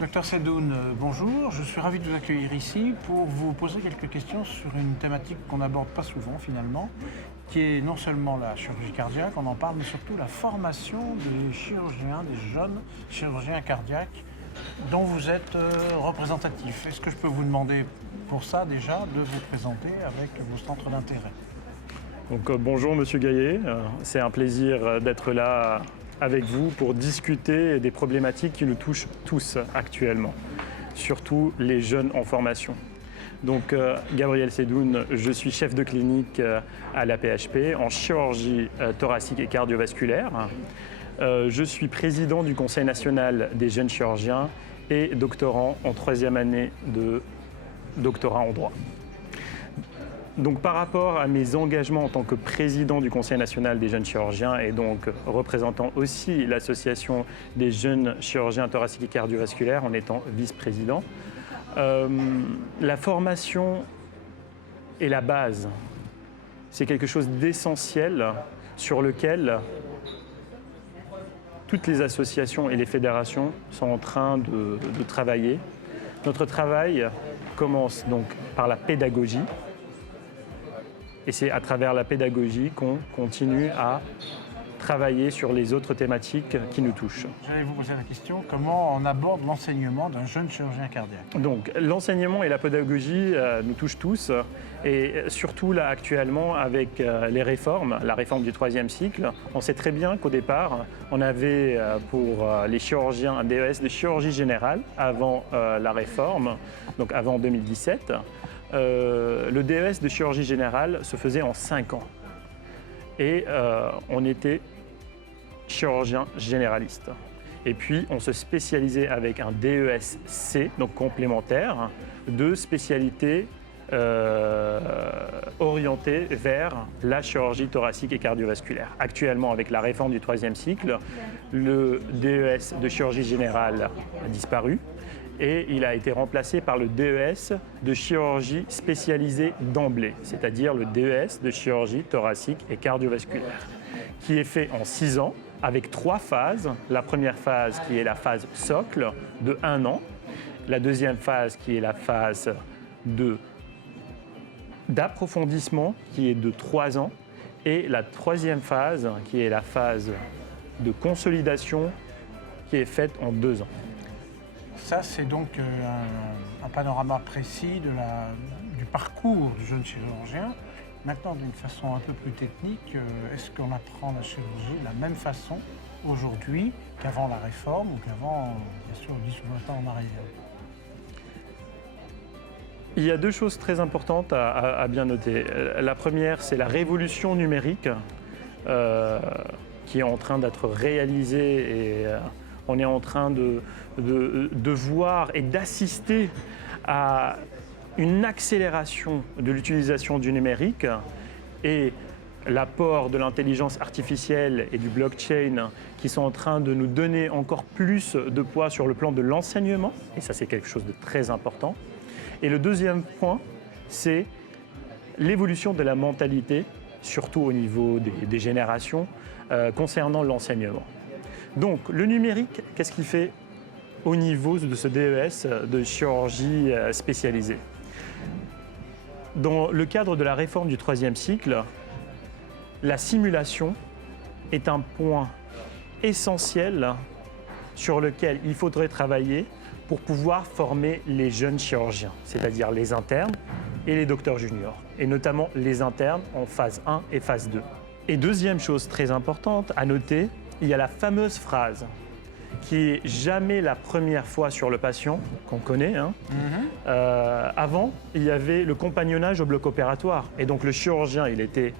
Docteur Sedoun, bonjour. Je suis ravi de vous accueillir ici pour vous poser quelques questions sur une thématique qu'on n'aborde pas souvent finalement, qui est non seulement la chirurgie cardiaque, on en parle, mais surtout la formation des chirurgiens, des jeunes chirurgiens cardiaques dont vous êtes représentatif. Est-ce que je peux vous demander pour ça déjà de vous présenter avec vos centres d'intérêt? Donc, bonjour Monsieur Gaillet, c'est un plaisir d'être là avec vous pour discuter des problématiques qui nous touchent tous actuellement, surtout les jeunes en formation. Donc Gabriel Sedoun, je suis chef de clinique à l'AP-HP en chirurgie thoracique et cardiovasculaire. Je suis président du Conseil national des jeunes chirurgiens et doctorant en 3e année de doctorat en droit. Donc par rapport à mes engagements en tant que président du Conseil national des jeunes chirurgiens et donc représentant aussi l'association des jeunes chirurgiens thoraciques et cardiovasculaires en étant vice-président, la formation est la base. C'est quelque chose d'essentiel sur lequel toutes les associations et les fédérations sont en train de travailler. Notre travail commence donc par la pédagogie. Et c'est à travers la pédagogie qu'on continue à travailler sur les autres thématiques qui nous touchent. J'allais vous poser la question, comment on aborde l'enseignement d'un jeune chirurgien cardiaque? Donc l'enseignement et la pédagogie nous touchent tous, et surtout là actuellement avec les réformes, la réforme du 3e cycle. On sait très bien qu'au départ, on avait pour les chirurgiens un DES de chirurgie générale avant la réforme, donc avant 2017. Le DES de chirurgie générale se faisait en 5 ans. Et on était chirurgien généraliste. Et puis, on se spécialisait avec un DES-C, donc complémentaire, de spécialités orientées vers la chirurgie thoracique et cardiovasculaire. Actuellement, avec la réforme du 3e cycle, le DES de chirurgie générale a disparu. Et il a été remplacé par le DES de chirurgie spécialisée d'emblée, c'est-à-dire le DES de chirurgie thoracique et cardiovasculaire, qui est fait en 6 ans, avec 3 phases. La première phase qui est la phase socle de 1 an, la deuxième phase qui est la phase d'approfondissement qui est de 3 ans, et la troisième phase qui est la phase de consolidation qui est faite en 2 ans. Ça, c'est donc un panorama précis du parcours du jeune chirurgien. Maintenant, d'une façon un peu plus technique, est-ce qu'on apprend la chirurgie de la même façon aujourd'hui qu'avant la réforme ou qu'avant, bien sûr, 10 ou 20 ans en arrière? Il y a 2 choses très importantes à bien noter. La première, c'est la révolution numérique qui est en train d'être réalisée, et on est en train de voir et d'assister à une accélération de l'utilisation du numérique et l'apport de l'intelligence artificielle et du blockchain qui sont en train de nous donner encore plus de poids sur le plan de l'enseignement. Et ça, c'est quelque chose de très important. Et le deuxième point, c'est l'évolution de la mentalité, surtout au niveau des générations, concernant l'enseignement. Donc, le numérique, qu'est-ce qu'il fait au niveau de ce DES de chirurgie spécialisée? Dans le cadre de la réforme du 3e cycle, la simulation est un point essentiel sur lequel il faudrait travailler pour pouvoir former les jeunes chirurgiens, c'est-à-dire les internes et les docteurs juniors, et notamment les internes en phase 1 et phase 2. Et deuxième chose très importante à noter, il y a la fameuse phrase qui est jamais la première fois sur le patient, qu'on connaît. Avant, il y avait le compagnonnage au bloc opératoire. Et donc le chirurgien, il était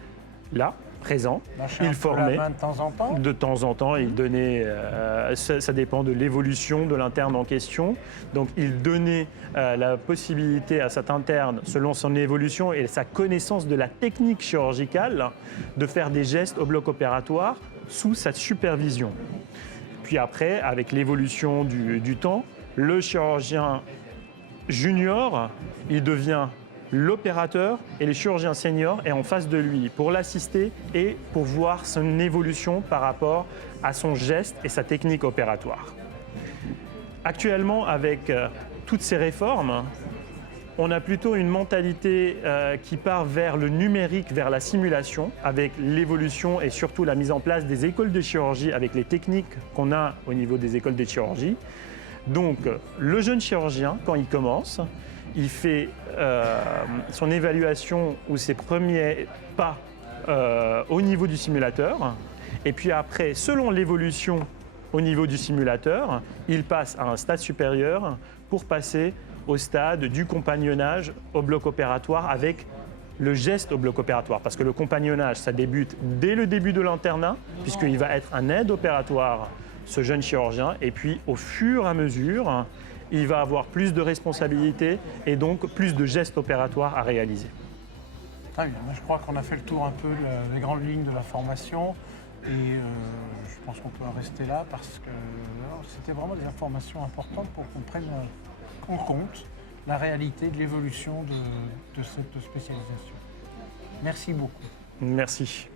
là, présent, il formait de temps en temps, il donnait, ça dépend de l'évolution de l'interne en question, donc il donnait la possibilité à cet interne, selon son évolution et sa connaissance de la technique chirurgicale, de faire des gestes au bloc opératoire sous sa supervision. Puis après, avec l'évolution du temps, le chirurgien junior, il devient l'opérateur, et le chirurgien senior est en face de lui pour l'assister et pour voir son évolution par rapport à son geste et sa technique opératoire. Actuellement, avec toutes ces réformes, on a plutôt une mentalité qui part vers le numérique, vers la simulation, avec l'évolution et surtout la mise en place des écoles de chirurgie avec les techniques qu'on a au niveau des écoles de chirurgie. Donc, le jeune chirurgien, quand il commence, il fait son évaluation ou ses premiers pas au niveau du simulateur. Et puis après, selon l'évolution au niveau du simulateur, il passe à un stade supérieur pour passer au stade du compagnonnage au bloc opératoire avec le geste au bloc opératoire. Parce que le compagnonnage, ça débute dès le début de l'internat, puisqu'il va être un aide opératoire, ce jeune chirurgien. Et puis, au fur et à mesure, il va avoir plus de responsabilités et donc plus de gestes opératoires à réaliser. Très bien, je crois qu'on a fait le tour un peu des grandes lignes de la formation. Et je pense qu'on peut en rester là parce que c'était vraiment des informations importantes pour qu'on prenne en compte la réalité de l'évolution de cette spécialisation. Merci beaucoup. Merci.